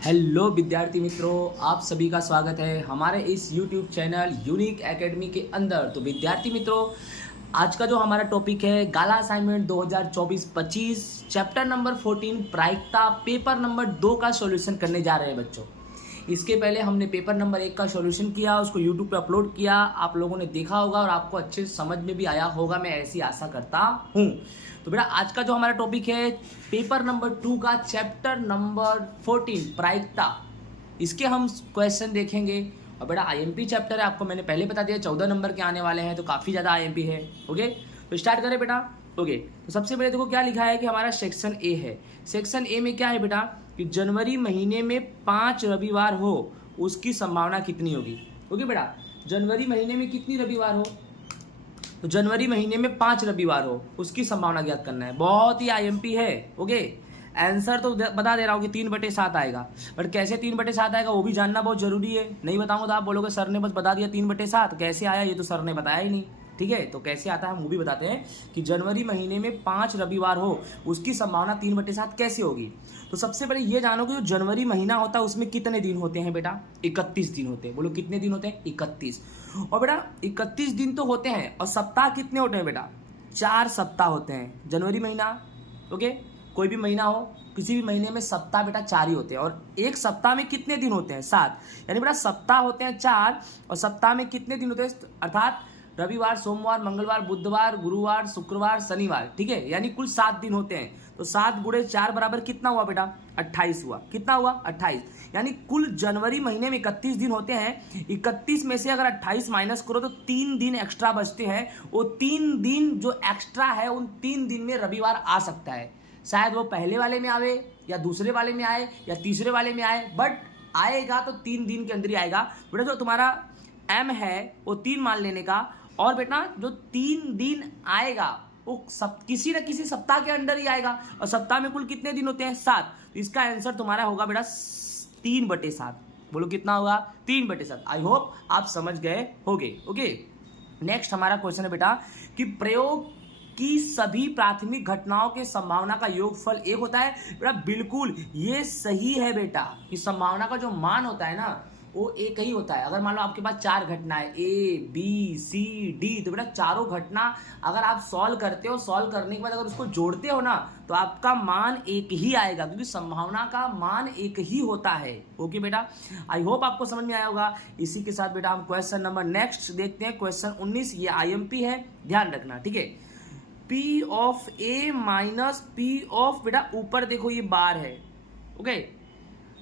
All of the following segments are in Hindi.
हेलो विद्यार्थी मित्रों, आप सभी का स्वागत है हमारे इस यूट्यूब चैनल यूनिक एकेडमी के अंदर। तो विद्यार्थी मित्रों, आज का जो हमारा टॉपिक है गाला असाइनमेंट 2024-25 चैप्टर नंबर 14 प्रायिकता पेपर नंबर 2 का सॉल्यूशन करने जा रहे हैं बच्चों। इसके पहले हमने पेपर नंबर 1 का सॉल्यूशन किया, उसको यूट्यूब पे अपलोड किया, आप लोगों ने देखा होगा और आपको अच्छे समझ में भी आया होगा, मैं ऐसी आशा करता हूँ। तो बेटा आज का जो हमारा टॉपिक है पेपर नंबर 2 का चैप्टर नंबर 14 प्रायिकता, इसके हम क्वेश्चन देखेंगे। और बेटा आईएमपी चैप्टर है, आपको मैंने पहले बता दिया 14 नंबर के आने वाले हैं, तो काफ़ी ज़्यादा आईएमपी है। ओके, तो स्टार्ट करें बेटा। ओके, तो सबसे पहले देखो क्या लिखा है कि हमारा सेक्शन ए है। सेक्शन ए में क्या है बेटा कि जनवरी महीने में 5 रविवार हो उसकी संभावना कितनी होगी। ओके बेटा, जनवरी महीने में कितनी रविवार हो, तो जनवरी महीने में 5 रविवार हो उसकी संभावना ज्ञात करना है। बहुत ही आईएमपी है। ओके, आंसर तो बता दे रहा हूँ कि 3/7 आएगा, बट कैसे 3/7 आएगा वो भी जानना बहुत जरूरी है। नहीं बताऊंगा तो आप बोलोगे सर ने बस बता दिया 3/7, कैसे आया ये तो सर ने बताया ही नहीं। ठीक है, तो कैसे आता है हम वो भी बताते हैं कि जनवरी महीने में 5 रविवार हो उसकी संभावना 3/7 कैसे होगी। तो सबसे पहले ये जानो कि जो जनवरी महीना होता है उसमें कितने दिन होते हैं बेटा, 31 दिन होते हैं। बोलो कितने दिन होते हैं, 31। और बेटा 31 दिन तो होते हैं, और सप्ताह कितने होते हैं बेटा, 4 सप्ताह होते हैं जनवरी महीना। ओके, कोई भी महीना हो, किसी भी महीने में सप्ताह बेटा 4 ही होते हैं। और एक सप्ताह में कितने दिन होते हैं, 7। यानी बेटा सप्ताह होते हैं 4 और सप्ताह में कितने दिन होते हैं, अर्थात रविवार, सोमवार, मंगलवार, बुधवार, गुरुवार, शुक्रवार, शनिवार। ठीक है, यानी कुल 7 दिन होते हैं। तो 7 × 4 बराबर कितना हुआ बेटा, 28 हुआ। कितना हुआ, 28। यानी कुल जनवरी महीने में 31 दिन होते हैं। 31 में से अगर 28 माइनस करो तो 3 दिन एक्स्ट्रा बचते हैं। वो 3 दिन जो एक्स्ट्रा है उन 3 दिन में रविवार आ सकता है। शायद वो पहले वाले में आवे या दूसरे वाले में आए या तीसरे वाले में आए, बट आएगा तो 3 दिन के अंदर ही आएगा। बेटा जो तुम्हारा एम है वो 3 मान लेने का, और बेटा जो 3 दिन आएगा वो किसी न किसी सप्ताह के अंदर ही आएगा। और सप्ताह में कुल कितने दिन होते हैं, 7। तो इसका आंसर तुम्हारा होगा बेटा 3/7। बोलो कितना होगा, 3/7। आई होप आप समझ गए होगे। ओके, नेक्स्ट हमारा क्वेश्चन है बेटा कि प्रयोग की सभी प्राथमिक घटनाओं के संभावना का योगफल 1 होता है। बेटा बिल्कुल ये सही है बेटा, कि संभावना का जो मान होता है ना वो एक ही होता है। अगर मान लो आपके पास 4 घटनाएं A, B, C, D, तो बेटा चारों घटना अगर आप सॉल्व करते हो, सॉल्व करने के बाद अगर उसको जोड़ते हो ना तो आपका मान एक ही आएगा, क्योंकि संभावना का मान एक ही होता है। ओके बेटा, आई होप आपको समझ में आया होगा। इसी के साथ बेटा हम क्वेश्चन नंबर नेक्स्ट देखते हैं, क्वेश्चन 19। ये IMP है, ध्यान रखना। ठीक है, P of A minus P of, बेटा ऊपर देखो ये बार है। ओके,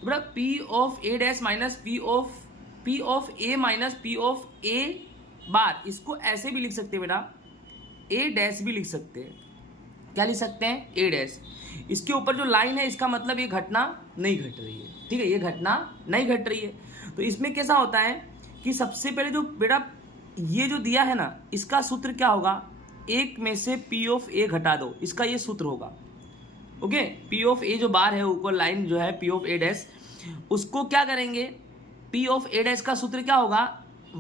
तो बेटा P of A dash minus P of A minus P of A बार, इसको ऐसे भी लिख सकते हैं बेटा, A डैश भी लिख सकते हैं। क्या लिख सकते हैं, A डैश। इसके ऊपर जो लाइन है इसका मतलब ये घटना नहीं घट रही है। ठीक है, ये घटना नहीं घट रही है। तो इसमें कैसा होता है कि सबसे पहले जो बेटा ये जो दिया है ना, इसका सूत्र क्या होगा, 1 में से P ऑफ A घटा दो, इसका ये सूत्र होगा। ओके, P ऑफ A जो बार है ऊपर लाइन जो है P ऑफ A डैश, उसको क्या करेंगे, P ऑफ A डैश का सूत्र क्या होगा,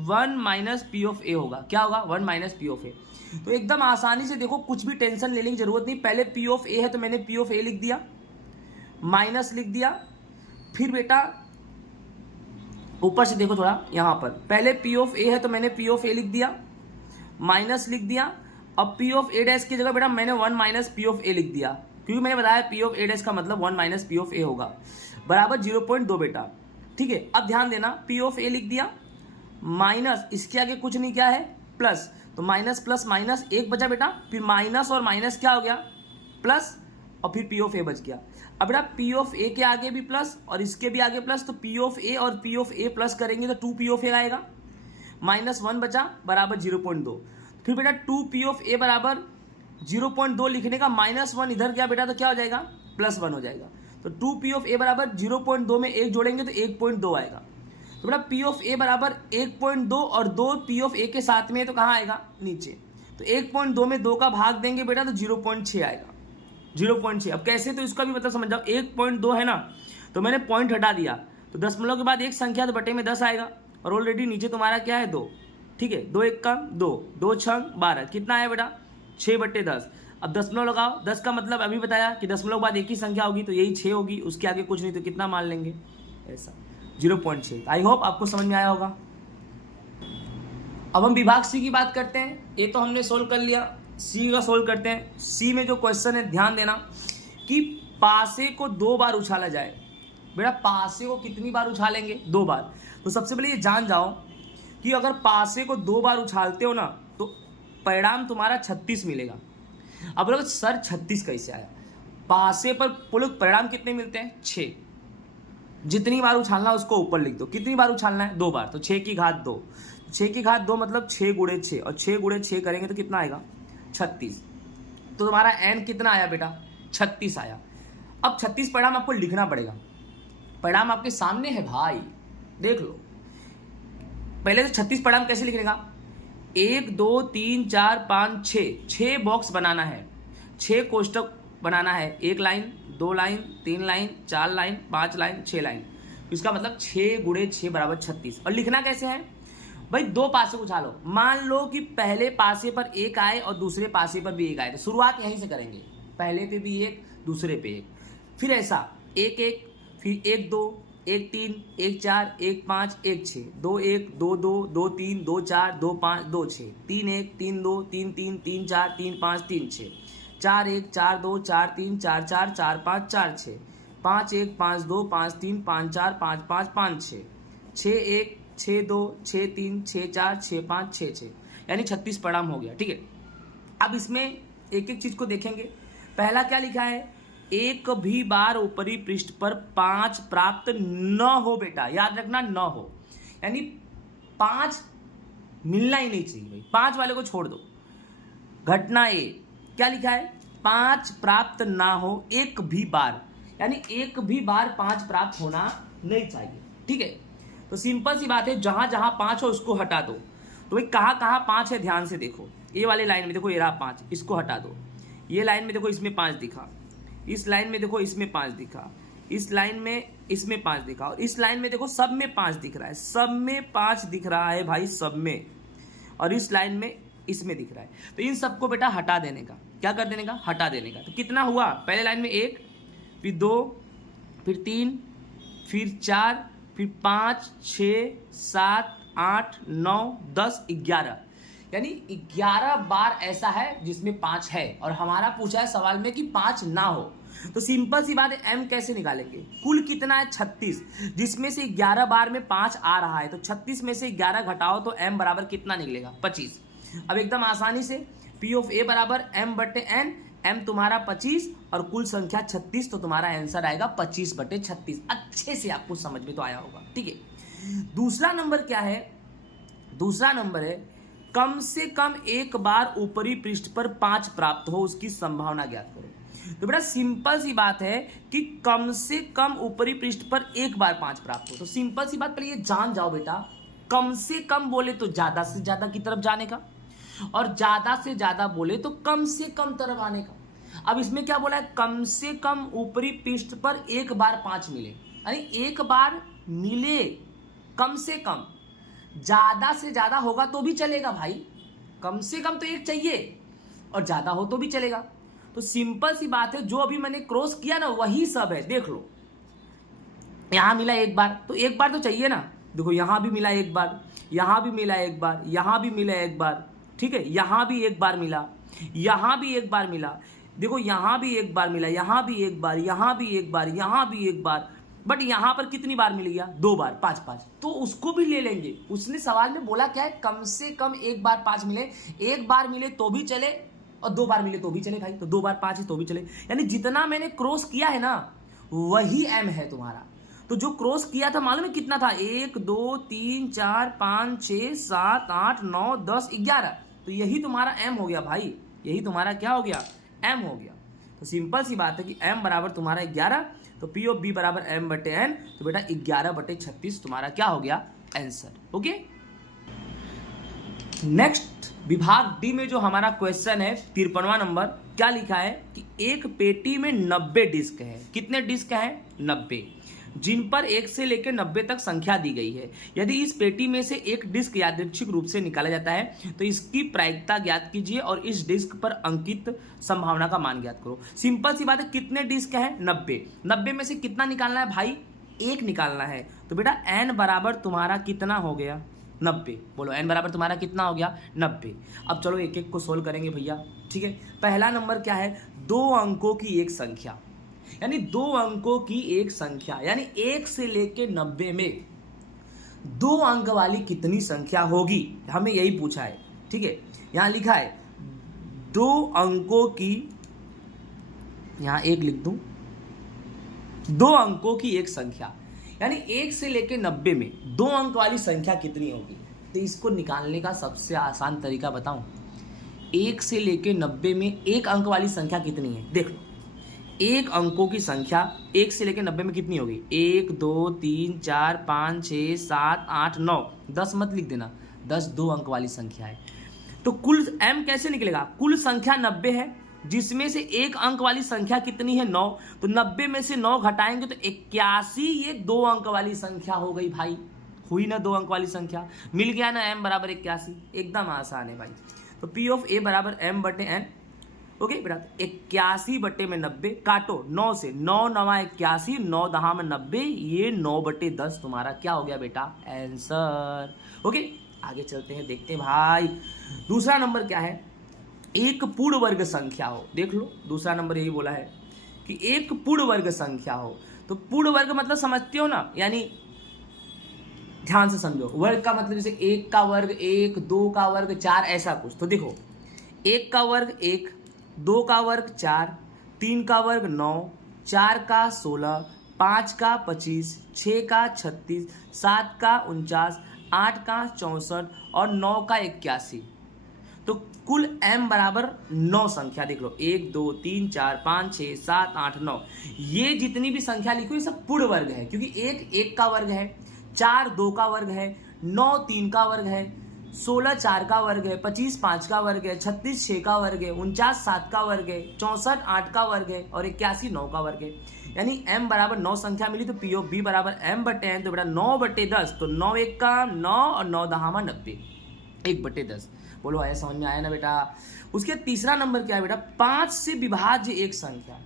1 माइनस P ऑफ A होगा। क्या होगा, 1 माइनस P ऑफ A। तो एकदम आसानी से देखो, कुछ भी टेंशन लेने की जरूरत नहीं। पहले P ऑफ A है तो मैंने P ऑफ A लिख दिया, माइनस लिख दिया, फिर बेटा ऊपर से देखो थोड़ा, यहां पर पहले P ऑफ A है तो मैंने P ऑफ A लिख दिया, माइनस लिख दिया। अब P ऑफ A डैश की जगह बेटा मैंने 1 माइनस P ऑफ A लिख दिया, क्योंकि मैंने बताया P ऑफ A डैश का मतलब 1 माइनस P ऑफ A होगा, बराबर 0.2 बेटा। ठीक है, अब ध्यान देना, P ऑफ A लिख दिया, माइनस इसके आगे कुछ नहीं, क्या है, प्लस, तो माइनस प्लस माइनस 1 बचा बेटा, फिर माइनस और माइनस क्या हो गया, प्लस, और फिर P ऑफ A बच गया। अब बेटा P ऑफ A के आगे भी प्लस और इसके भी आगे प्लस, तो P ऑफ A और P ऑफ A प्लस करेंगे तो 2P ऑफ A आएगा, माइनस 1 बचा बराबर 0.2। फिर बेटा 2P ऑफ A बराबर 0.2 लिखने का माइनस 1 इधर गया बेटा, तो क्या हो जाएगा, +1 हो जाएगा। तो 2P ऑफ A बराबर 0.2 में 1 जोड़ेंगे तो 1.2 आएगा। तो बेटा P ऑफ A बराबर 1.2 और 2 P ऑफ A के साथ में तो कहाँ आएगा, नीचे। तो 1.2 में 2 का भाग देंगे बेटा तो 0.6 आएगा, 0.6। अब कैसे, तो इसका भी मतलब समझ जाओ, 1.2 है ना, तो मैंने पॉइंट हटा दिया, तो दशमलव के बाद एक संख्या तो बटे में 10 आएगा, और ऑलरेडी नीचे तुम्हारा क्या है, 2। ठीक है, 2 1 का 2, 2 6 12, कितना है बेटा, 6/10। अब दशमलव लगाओ, 10 का मतलब अभी बताया कि दशमलव बाद एक ही संख्या होगी तो यही 6 होगी, उसके आगे कुछ नहीं, तो कितना मान लेंगे, ऐसा 0.6। आई होप आपको समझ में आया होगा। अब हम विभाग सी की बात करते हैं। ये तो हमने सोल्व कर लिया, सी का सोल्व करते हैं। सी में जो क्वेश्चन है ध्यान देना कि पासे को 2 बार उछाला जाए। बेटा पासे को कितनी बार उछालेंगे? 2 बार। तो सबसे पहले ये जान जाओ कि अगर पासे को 2 बार उछालते हो ना तो परिणाम तुम्हारा 36 मिलेगा। अब बोलो सर 36 कैसे आया? पासे पर बोलो परिणाम कितने मिलते हैं? 6। जितनी बार उछालना उसको ऊपर लिख दो। कितनी बार उछालना है? 2 बार। तो 6 की घात 2, 6 की घात 2 मतलब 6 गुणे 6, और 6 गुणे 6 करेंगे तो कितना आएगा? 36। तो तुम्हारा n कितना आया बेटा? 36 आया। अब 36 परिणाम आपको लिखना पड़ेगा। परिणाम आपके सामने है भाई, देख लो। पहले तो 36 परिणाम कैसे लिखने का? 1 2 3 4 5 6 बॉक्स बनाना है, 6 कोष्टक बनाना है। 1 line, 2 line, 3 line, 4 line, 5 line, 6 line. इसका मतलब 6 गुणे 6 बराबर 36। और लिखना कैसे है भाई? 2 पासे को उछालो। मान लो कि पहले पासे पर 1 आए और दूसरे पासे पर भी 1 आए, तो शुरुआत यहीं से करेंगे। पहले पे भी 1, दूसरे पे 1, फिर ऐसा 1 1, फिर 1 2, 1 3, 1 4, 1 5, 1 6, 2 1, 2 2, 2 3, 2 4, 2 5, 2 6, 3 1, 3 2, 3 3, 3 4, 3 5, 3 6, 4 1, 4 2, 4 3, 4 4, 4 5, 4 6, 5 1, 5 2, 5 3, 5 4, 5 5, 5 6, 6 1, 6 2, 6 3, 6 4, 6 5, 6 6, यानी 36 परिणाम हो गया। ठीक है, अब इसमें एक एक चीज को देखेंगे। पहला क्या लिखा है? एक भी बार ऊपरी पृष्ठ पर 5 प्राप्त न हो। बेटा याद रखना, न हो, यानी 5 मिलना ही नहीं चाहिए भाई, 5 वाले को छोड़ दो। घटना ए क्या लिखा है? 5 प्राप्त ना हो एक भी बार, यानी एक भी बार 5 प्राप्त होना नहीं चाहिए। ठीक है, तो सिंपल सी बात है, जहां जहां 5 हो उसको हटा दो। तो भाई कहाँ कहाँ 5 है ध्यान से देखो। ये वाली लाइन में देखो, ये रहा 5, इसको हटा दो। ये लाइन में देखो, इसमें 5 दिखा। इस लाइन में देखो, इसमें 5 दिखा। इस लाइन में इसमें 5 दिखा, और इस लाइन में देखो सब में 5 दिख रहा है। सब में 5 दिख रहा है भाई, सब में। और इस लाइन में इसमें दिख रहा है। तो इन सबको बेटा हटा देने का। क्या कर देने का? हटा देने का। तो कितना हुआ? पहले लाइन में 1, फिर 2, फिर 3, फिर 4, फिर 5 6 7 8 9 10 11, यानी 11 बार ऐसा है जिसमें 5 है। और हमारा पूछा है सवाल में कि 5 ना हो। तो सिंपल सी बात है, m कैसे निकालेंगे? कुल कितना है? 36, जिसमें से 11 बार में 5 आ रहा है। तो 36 में से 11 घटाओ तो m बराबर कितना निकलेगा? 25। अब एकदम आसानी से P ऑफ A बराबर m/n, m तुम्हारा 25 और कुल संख्या 36, तो तुम्हारा आंसर आएगा 25/36। अच्छे से आपको समझ में तो आया होगा। ठीक है, दूसरा नंबर क्या है? दूसरा नंबर है कम से कम एक बार ऊपरी पृष्ठ पर 5 प्राप्त हो, उसकी संभावना ज्ञात करो। तो बेटा सिंपल सी बात है कि कम से कम ऊपरी पृष्ठ पर एक बार 5 प्राप्त हो। तो सिंपल सी बात, पहले ये जान जाओ बेटा, कम से कम बोले तो ज्यादा से ज्यादा की तरफ जाने का, और ज्यादा से ज्यादा बोले तो कम से कम तरफ आने का। अब इसमें क्या बोला है? कम से कम ऊपरी पृष्ठ पर एक बार 5 मिले, यानी एक बार मिले कम से कम। ज्यादा से ज्यादा होगा तो भी चलेगा भाई, कम से कम तो एक चाहिए, और ज्यादा हो तो भी चलेगा। तो सिंपल सी बात है, जो अभी मैंने क्रॉस किया ना वही सब है। देख लो, यहां मिला एक बार, तो एक बार तो चाहिए ना। देखो यहां भी मिला एक बार, यहां भी मिला एक बार, यहां भी मिला एक बार। ठीक है, यहां भी एक बार मिला, यहां भी एक बार मिला। देखो यहां भी एक बार मिला, यहां भी एक बार, यहां भी एक बार, यहां भी एक बार। बट यहां पर कितनी बार मिल गया? 2 बार, 5 5, तो उसको भी ले लेंगे। उसने सवाल में बोला क्या है? कम से कम एक बार 5 मिले। एक बार मिले तो भी चले, और 2 बार मिले तो भी चले भाई। तो 2 बार 5 है तो भी चले, यानी जितना मैंने क्रॉस किया है ना वही m है तुम्हारा। तो जो क्रॉस किया था मालूम है कितना था? 1 2 3 4 5 6 7 8 9 10 11, तो यही तुम्हारा m हो गया भाई। यही तुम्हारा क्या हो गया? m हो गया। तो सिंपल सी बात है कि m बराबर तुम्हारा 11, तो P ऑफ B बराबर m/n। तो बेटा 11/36 तुम्हारा क्या हो गया? आंसर। ओके, नेक्स्ट विभाग डी में जो हमारा क्वेश्चन है 53वां नंबर, क्या लिखा है कि एक पेटी में 90 डिस्क है। कितने डिस्क हैं? 90, जिन पर 1 से लेकर 90 तक संख्या दी गई है। यदि इस पेटी में से एक डिस्क यादृच्छिक रूप से निकाला जाता है तो इसकी प्रायिकता ज्ञात कीजिए और इस डिस्क पर अंकित संभावना का मान ज्ञात करो। सिंपल सी बात है, कितने डिस्क हैं? 90। 90 में से कितना निकालना है भाई? 1 निकालना है तो बेटा n बराबर तुम्हारा कितना हो गया 90। बोलो n बराबर तुम्हारा कितना हो गया 90। अब चलो एक एक को सोल्व करेंगे भैया, ठीक है। पहला नंबर क्या है, 2 अंकों की एक संख्या, यानी 2 अंकों की एक संख्या, यानी 1 से लेके 90 में 2 अंक वाली कितनी संख्या होगी, हमें यही पूछा है, ठीक है। यहां लिखा है 2 अंकों की, यहां 1 लिख दूं, 2 अंकों की एक संख्या, यानी 1 से लेके 90 में 2 अंक वाली संख्या कितनी होगी। तो इसको निकालने का सबसे आसान तरीका बताऊं, 1 से लेके 90 में 1 अंक वाली संख्या कितनी है, देख लो। 1 अंकों की संख्या 1 से लेके 90 में कितनी होगी, 1 2 3 4 5 6 7 8 9 10 मत लिख देना, 10 2 अंक वाली संख्या है। तो कुल m कैसे निकलेगा, कुल संख्या 90 है जिसमें से 1 अंक वाली संख्या कितनी है 9, तो 90 में से 9 घटाएंगे तो 81, ये 2 अंक वाली संख्या हो गई भाई, हुई ना 2 अंक वाली संख्या, मिल गया ना m बराबर 81। एकदम आसान है भाई। तो P ऑफ A बराबर m बटे n, ओके बेटा। 81 बटे में 90 काटो 9 से, 9 9 81, 9 10 में 90, ये 9 बटे 10 तुम्हारा क्या हो गया बेटा, आंसर। ओके आगे चलते हैं, देखते हैं भाई दूसरा नंबर क्या है, एक पूर्ण वर्ग संख्या हो। देख लो दूसरा नंबर यही बोला है कि एक पूर्ण वर्ग संख्या हो। तो पूर्ण वर्ग मतलब समझते हो ना, यानी ध्यान से समझो, वर्ग का मतलब जैसे 1 का वर्ग 1, 2 का वर्ग 4, ऐसा कुछ। तो देखो 1 का वर्ग 1, 2 का वर्ग 4, 3 का वर्ग 9, 4 का 16, 5 का 25, 6 का 36, 7 का 49, 8 का 64 और 9 का 81। तो कुल m बराबर 9 संख्या देख लो, 1 2 3 4 5 6 7 8 9, ये जितनी भी संख्या लिखो ये सब पूर्ण वर्ग है, क्योंकि 1 का वर्ग है, 4 2 का वर्ग है, 9 3 का वर्ग है, 16 4 का वर्ग है, 25 5 का वर्ग है, 36 6 का वर्ग है, 49 7 का वर्ग है, 64 8 का वर्ग है और 81 9 का वर्ग है। यानी m बराबर 9 संख्या मिली तो P ऑफ B बराबर m बटे n, तो बेटा 9 बटे 10, तो 9 1 का 9 और 9 10 90, 1 बटे 10। बोलो आया, समझ में आया ना बेटा। उसके तीसरा नंबर क्या है बेटा, 5 से विभाज्य एक संख्या।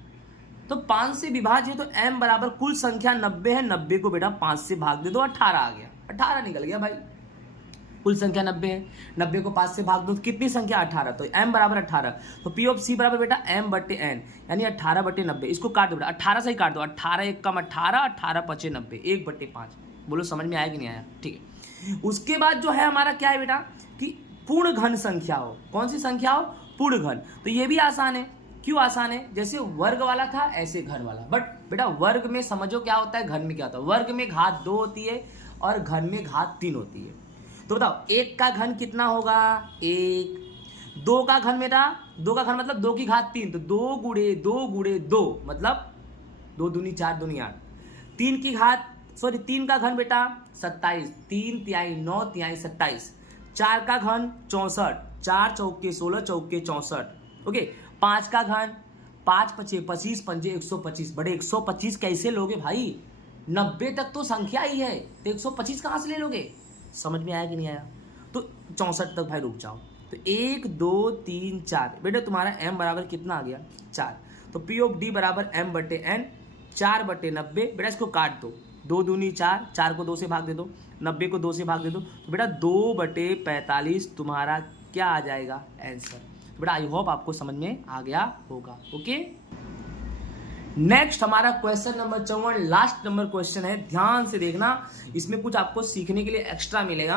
तो 5 से विभाज्य तो m बराबर कुल संख्या 90 है, 90 को बेटा 5 से भाग दे दो, 18 आ गया, 18 निकल गया भाई। कुल संख्या 90 है, 90 को 5 से भाग दो तो कितनी संख्या 18, तो m बराबर 18। तो P ऑफ C बराबर बेटा m बटे n, यानी 18 बटे 90। इसको काट दो बेटा, 18 से ही काट दो, 18 1 कम 18, 18 पचे 90, 1 बटे 5। बोलो समझ में आया कि नहीं आया, ठीक है। उसके बाद जो है हमारा क्या है बेटा कि पूर्ण घन संख्या हो। कौन सी संख्या हो, पूर्ण घन। तो ये भी आसान है, क्यों आसान है, जैसे वर्ग वाला था ऐसे घन वाला। बट बेटा वर्ग में समझो क्या होता है, घन में क्या होता है। वर्ग में घात 2 होती है और घन में घात 3 होती है। तो बताओ 1 का घन कितना होगा, 1। 2 का घन बेटा, 2 का घन मतलब 2 की घात 3, तो 2 गुणे 2 गुणे 2 मतलब 2 दूनी 4 दूनी 8। 3 का घन बेटा 27, 3 तिहाई 9 तिहाई 27। 4 का घन 64, 4 चौके 16 चौके 64। ओके 5 का घन 5 पचे 25, पंजे 125। बड़े 125 कैसे लोगे भाई, 90 तक तो संख्या ही है, तो 125 कहाँ से ले लोगे। समझ में आया कि नहीं आया। तो 64 तक भाई रुक जाओ। तो 1 2 3 4 बेटा तुम्हारा m बराबर कितना आ गया 4। तो P ऑफ D बराबर m बटे n, 4 बटे 90। बेटा इसको काट दो, 2 दूनी 4, 4 को 2 से भाग दे दो, 90 को 2 से भाग दे दो, तो बेटा 2 बटे 45 तुम्हारा क्या आ जाएगा आंसर। तो बेटा आई होप आपको समझ में आ गया होगा। ओके नेक्स्ट हमारा question number 54, last number question है, ध्यान से देखना। इसमें कुछ आपको सीखने के लिए एक्स्ट्रा मिलेगा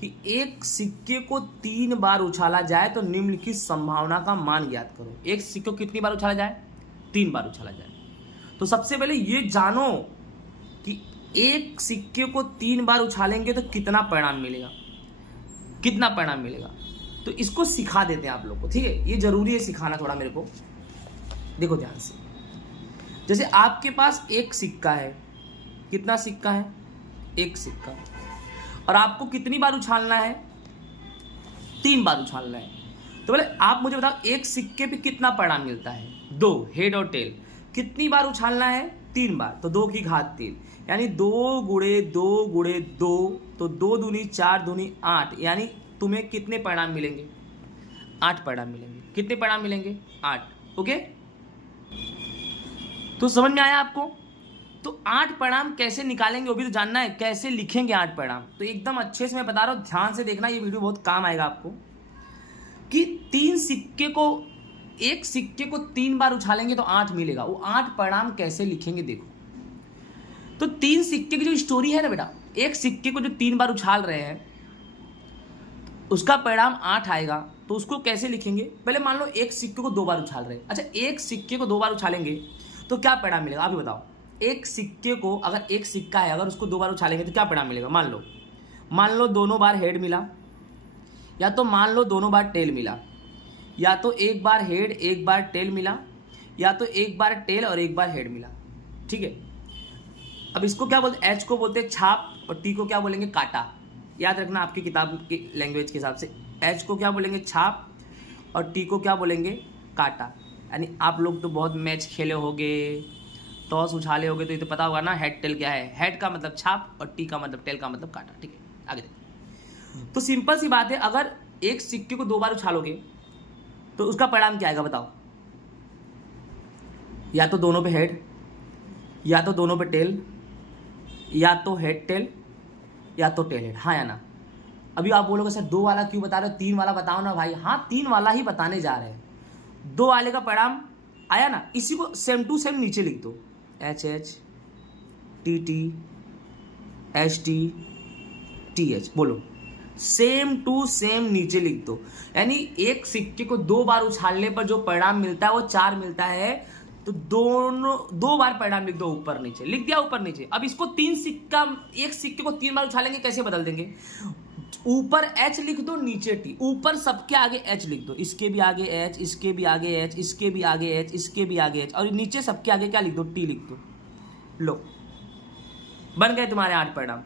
कि एक सिक्के को 3 बार उछाला जाए तो निम्नलिखित संभावना का मान ज्ञात करो। एक सिक्के को कितनी बार उछाला जाए, 3 बार उछाला जाए। तो सबसे पहले ये जानो कि एक सिक्के को 3 बार उछालेंगे तो कितना परिणाम मिलेगा, कितना परिणाम मिलेगा। तो इसको सिखा देते हैं आप लोग को, ठीक है। ये जरूरी है सिखाना थोड़ा मेरे को। देखो ध्यान से, जैसे आपके पास एक सिक्का है, कितना सिक्का है, एक सिक्का, और आपको कितनी बार उछालना है, 3 बार उछालना है। तो बोले आप मुझे बताओ एक सिक्के पे कितना परिणाम मिलता है, 2 हेड और टेल। कितनी बार उछालना है, 3 बार, तो 2 की घात 3, यानी 2 गुणे 2 गुणे 2, तो 2 दूनी 4 दूनी 8, यानी तुम्हें कितने परिणाम मिलेंगे, 8 परिणाम मिलेंगे। कितने परिणाम मिलेंगे, 8। ओके तो समझ में आया आपको। तो 8 परिणाम कैसे निकालेंगे वो भी तो जानना है, कैसे लिखेंगे 8 परिणाम। तो एकदम अच्छे से मैं बता रहा हूँ, ध्यान से देखना, ये वीडियो बहुत काम आएगा आपको। कि एक सिक्के को 3 बार उछालेंगे तो 8 मिलेगा, वो 8 परिणाम कैसे लिखेंगे देखो। तो 3 सिक्के की जो स्टोरी है ना बेटा, एक सिक्के को जो 3 बार उछाल रहे हैं उसका परिणाम 8 आएगा, तो उसको कैसे लिखेंगे। पहले मान लो एक सिक्के को 2 बार उछाल रहे हैं, अच्छा एक सिक्के को 2 बार उछालेंगे तो क्या परिणाम मिलेगा, आप ही बताओ। एक सिक्के को, अगर एक सिक्का है, अगर उसको 2 बार उछालेंगे तो क्या परिणाम मिलेगा। मान लो दोनों बार हेड मिला, या तो मान लो दोनों बार टेल मिला, या तो एक बार हेड एक बार टेल मिला, या तो एक बार टेल और एक बार हेड मिला, ठीक है। अब इसको क्या बोलते हैं, एच को बोलते हैं छाप और टी को क्या बोलेंगे, काटा। याद रखना आपकी किताब की लैंग्वेज के हिसाब से, एच को क्या बोलेंगे, छाप, और टी को क्या बोलेंगे, काटा। यानी आप लोग तो बहुत मैच खेले होगे, टॉस उछाले होगे, तो ये तो पता होगा ना हेड टेल क्या है। हेड का मतलब छाप और टी का मतलब टेल का मतलब काटा, ठीक है। आगे देखो, तो सिंपल सी बात है, अगर एक सिक्के को 2 बार उछालोगे तो उसका परिणाम क्या आएगा बताओ। या तो दोनों पे हेड, या तो दोनों पे टेल, या तो हेड टेल, या तो टेल हेड, हाँ या ना। अभी आप बोलोगे सर 2 वाला क्यों बता रहे हो, 3 वाला बताओ ना भाई। हाँ 3 वाला ही बताने जा रहे हैं। 2 वाले का परिणाम आया ना, इसी को सेम टू सेम नीचे लिख दो, H H T T H T T H, बोलो सेम टू सेम नीचे लिख दो। यानी एक सिक्के को 2 बार उछालने पर जो परिणाम मिलता है वो 4 मिलता है, तो दोनों 2 बार परिणाम लिख दो, ऊपर नीचे लिख दिया, ऊपर नीचे। अब इसको एक सिक्के को 3 बार उछालेंगे, कैसे बदल देंगे, ऊपर एच लिख दो, नीचे टी, ऊपर सबके आगे एच लिख दो, इसके भी आगे एच, इसके भी आगे एच, इसके भी आगे एच, इसके भी आगे एच, और नीचे सबके आगे क्या लिख दो, टी लिख दो। लो बन गए तुम्हारे 8 परिणाम,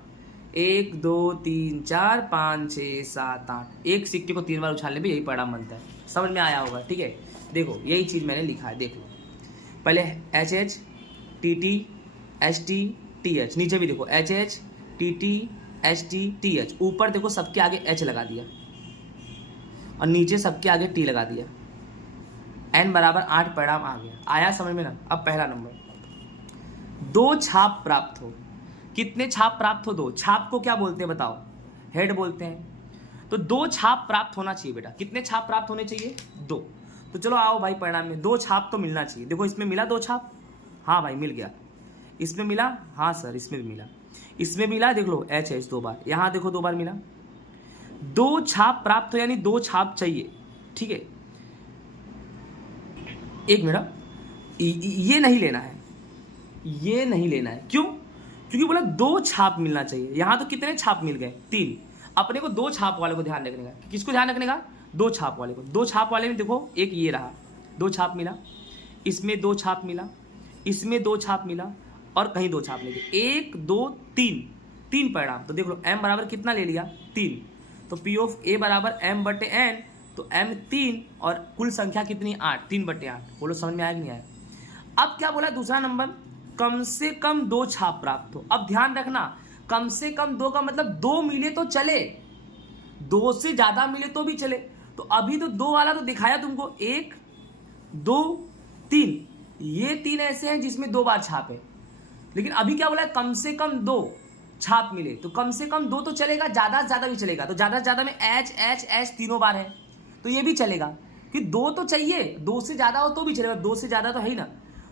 1 2 3 4 5 6 7 8। एक सिक्के को 3 बार उछालने पे यही परिणाम बनता है, समझ में आया होगा, ठीक है। देखो यही चीज मैंने लिखा है, देख लो। पहले H H T T H T T H, नीचे भी देखो H H T T H T T H, ऊपर देखो सबके आगे एच लगा दिया और नीचे सबके आगे टी लगा दिया, n बराबर 8 परिणाम आ गया। आया समझ में ना। अब पहला नंबर, 2 छाप प्राप्त हो। कितने छाप प्राप्त हो, 2। छाप को क्या बोलते हैं बताओ, हेड बोलते हैं। तो 2 छाप प्राप्त होना चाहिए बेटा। कितने छाप प्राप्त होने चाहिए, 2। तो चलो आओ भाई परिणाम में 2 छाप तो मिलना चाहिए। देखो इसमें मिला 2 छाप, हाँ भाई मिल गया। इसमें मिला, हाँ सर इसमें भी मिला। इसमें मिला, देख लो एच एच 2 बार, यहां देखो 2 बार मिला। 2 छाप प्राप्त हो यानी 2 छाप चाहिए, ठीक है। एक मिनट, ये नहीं लेना है, ये नहीं लेना है, क्यों, क्योंकि बोला 2 छाप मिलना चाहिए। यहां तो कितने छाप मिल गए, 3। अपने को 2 छाप वाले को ध्यान रखने का। किसको ध्यान रखने का, 2 छाप वाले को। 2 छाप वाले में देखो एक ये रहा, 2 छाप मिला, इसमें 2 छाप मिला, इसमें 2 छाप मिला, और कहीं 2 छाप ले गए। 1 2 3 परिणाम। तो देख लो m बराबर कितना ले लिया, 3। तो P ऑफ A बराबर m बटे n, तो m 3 और कुल संख्या कितनी, 8, 3/8। बोलो समझ में आया कि नहीं आया। अब क्या बोला दूसरा नंबर, कम से कम 2 छाप प्राप्त हो। अब ध्यान रखना, कम से कम 2 का मतलब 2 मिले तो चले, 2 से ज्यादा मिले तो भी चले। तो अभी तो 2 वाला तो दिखाया तुमको, 1 2 3, ये 3 ऐसे हैं जिसमें 2 बार छाप है। लेकिन अभी क्या बोला है, कम से कम 2 छाप मिले। तो कम से कम 2 तो चलेगा, ज्यादा से ज्यादा भी चलेगा। तो ज्यादा से ज्यादा में एच एच एच तीनों बार है, तो ये भी चलेगा कि 2 तो चाहिए, 2 से ज्यादा हो तो भी चलेगा, 2 से ज्यादा तो है ही ना।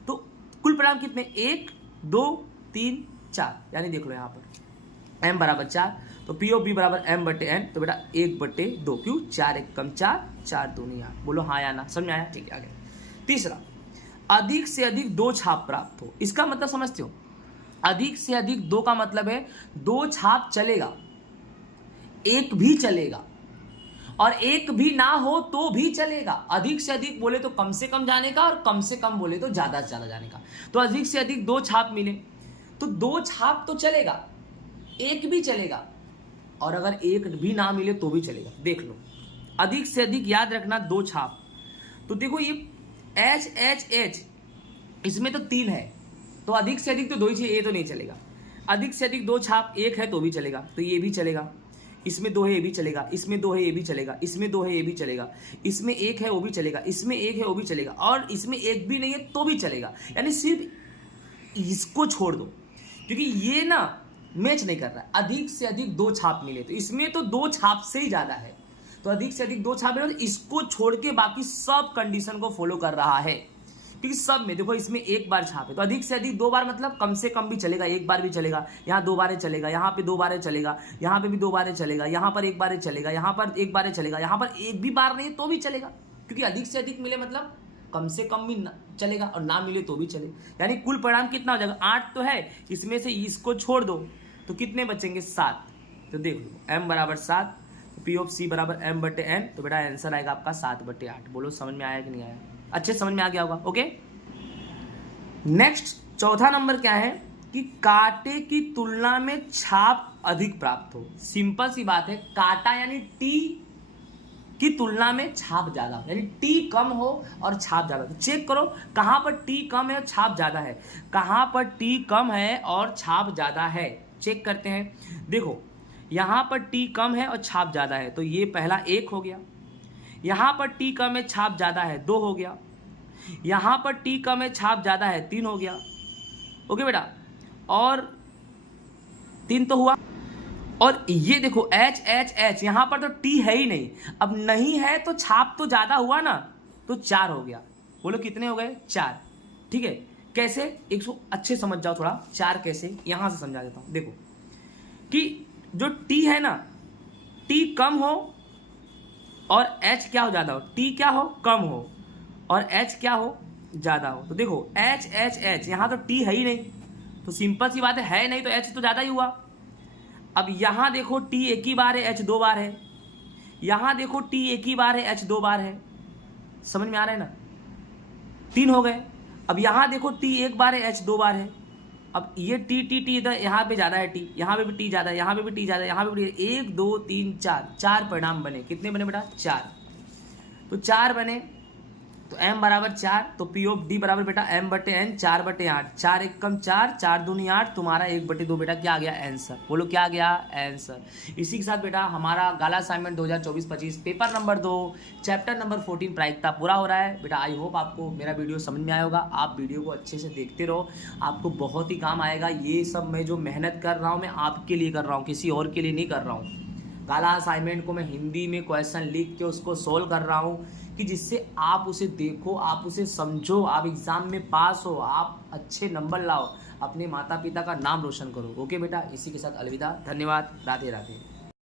तो कुल परिणाम कितने, 1 2 3 4, यानी देख लो यहाँ पर m बराबर 4, तो P ऑफ B बराबर m बटे n। तो बेटा 1/2, क्यों, 4 1 कम 4, 4 2 नहीं। बोलो हाँ या ना, समझ में आया, ठीक है। आगे तीसरा, अधिक से अधिक 2 छाप प्राप्त हो। इसका मतलब समझते हो, अधिक से अधिक 2 का मतलब है 2 छाप चलेगा, 1 भी चलेगा, और 1 भी ना हो तो भी चलेगा। अधिक से अधिक बोले तो कम से कम जाने का, और कम से कम बोले तो ज्यादा से ज्यादा जाने का। तो अधिक से अधिक 2 छाप मिले तो 2 छाप तो चलेगा, 1 भी चलेगा, और अगर 1 भी ना मिले तो भी चलेगा। देख लो, अधिक से अधिक याद रखना 2 छाप। तो देखो ये एच एच एच, इसमें तो 3 है, तो अधिक से अधिक तो 2 ही चाहिए, ये तो नहीं चलेगा। अधिक से अधिक 2 छाप, 1 है तो भी चलेगा, तो ये भी चलेगा। इसमें 2 है ये भी चलेगा, इसमें 2 है ये भी चलेगा, इसमें 2 है ये भी चलेगा, इसमें 1 है वो भी चलेगा, इसमें 1 है वो भी चलेगा, और इसमें 1 भी नहीं है तो भी चलेगा। यानी सिर्फ इसको छोड़ दो, क्योंकि ये ना मैच नहीं कर रहा है। अधिक से अधिक 2 छाप मिले, तो इसमें तो 2 छाप से ही ज़्यादा है, तो अधिक से अधिक 2 छाप मिले, तो इसको छोड़ के बाकी सब कंडीशन को फॉलो कर रहा है। क्योंकि सब में देखो, इसमें 1 बार छाप है, तो अधिक से अधिक 2 बार मतलब कम से कम भी चलेगा, 1 बार भी चलेगा, यहाँ 2 बार चलेगा, यहाँ पे 2 बार चलेगा, यहाँ पे भी 2 बार चलेगा, यहाँ पर 1 बार चलेगा, यहाँ पर 1 बार चलेगा, यहाँ पर एक भी बार नहीं तो भी चलेगा, क्योंकि अधिक से अधिक मिले मतलब कम से कम भी चलेगा और ना मिले तो भी चले। यानी कुल परिणाम कितना हो जाएगा, 8 तो है, इसमें से इसको छोड़ दो तो कितने बचेंगे, 7। तो देख लो m बराबर 7, पी ऑफ सी बराबर m बटे n, तो बेटा आंसर आएगा आपका 7/8। बोलो समझ में आया कि नहीं आया, अच्छे समझ में आ गया होगा। ओके, नेक्स्ट चौथा नंबर क्या है कि कांटे की तुलना में छाप अधिक प्राप्त हो। सिंपल सी बात है, कांटा यानी टी की तुलना में छाप ज्यादा हो, यानी टी कम हो और छाप ज्यादा। तो चेक करो कहां पर टी कम है और छाप ज्यादा है, कहां पर टी कम है और छाप ज्यादा है, चेक करते हैं। देखो यहां पर टी कम है और छाप ज्यादा है, तो ये पहला 1 हो गया। यहां पर टी कम है, छाप ज्यादा है, 2 हो गया। यहां पर टी कम है, छाप ज्यादा है, 3 हो गया। ओके बेटा, और 3 तो हुआ। और ये देखो H H H, यहां पर तो T है ही नहीं, अब नहीं है तो छाप तो ज्यादा हुआ ना, तो 4 हो गया। बोलो कितने हो गए, 4। ठीक है, कैसे, एक सौ अच्छे समझ जाओ थोड़ा, 4 कैसे, यहां से समझा देता हूं। देखो कि जो T है ना, T कम हो और H क्या हो, ज्यादा हो, T क्या हो, कम हो और H क्या हो, ज्यादा हो। तो देखो H H H, यहां तो T है ही नहीं, तो सिंपल सी बात है नहीं तो H तो ज्यादा ही हुआ। अब यहां देखो T एक ही बार है, H 2 बार है। यहां देखो T एक ही बार है, H 2 बार है। समझ में आ रहा है ना, 3 हो गए। अब यहां देखो T 1 बार है, H 2 बार है। अब ये T T T इधर यहाँ पे ज्यादा है, T यहाँ पे भी T ज्यादा है, यहाँ पे भी T ज्यादा है, यहाँ पे भी 1 2 3 4 परिणाम बने। कितने बने बेटा, 4। तो 4 बने, तो m बराबर 4, तो P ऑफ D बराबर बेटा m बटे n, 4/8। 4 1 कम 4, 4 दूनी 8, तुम्हारा 1/2 बेटा क्या आ गया, आंसर। बोलो क्या आ गया, आंसर। इसी के साथ बेटा हमारा Gala assignment 2024-25 paper number 2 chapter number 14 प्रायिकता पूरा हो रहा है। बेटा आई होप आपको मेरा वीडियो समझ में आया होगा। आप वीडियो को अच्छे से देखते रहो, आपको बहुत ही काम आएगा। ये सब मैं जो मेहनत कर रहा हूँ, मैं आपके लिए कर रहा हूँ, किसी और के लिए नहीं कर रहा हूँ। गाला असाइनमेंट को मैं हिंदी में क्वेश्चन लिख के उसको सोल्व कर रहा हूँ, कि जिससे आप उसे देखो, आप उसे समझो, आप एग्जाम में पास हो, आप अच्छे नंबर लाओ, अपने माता पिता का नाम रोशन करो। ओके बेटा, इसी के साथ अलविदा, धन्यवाद, राधे राधे।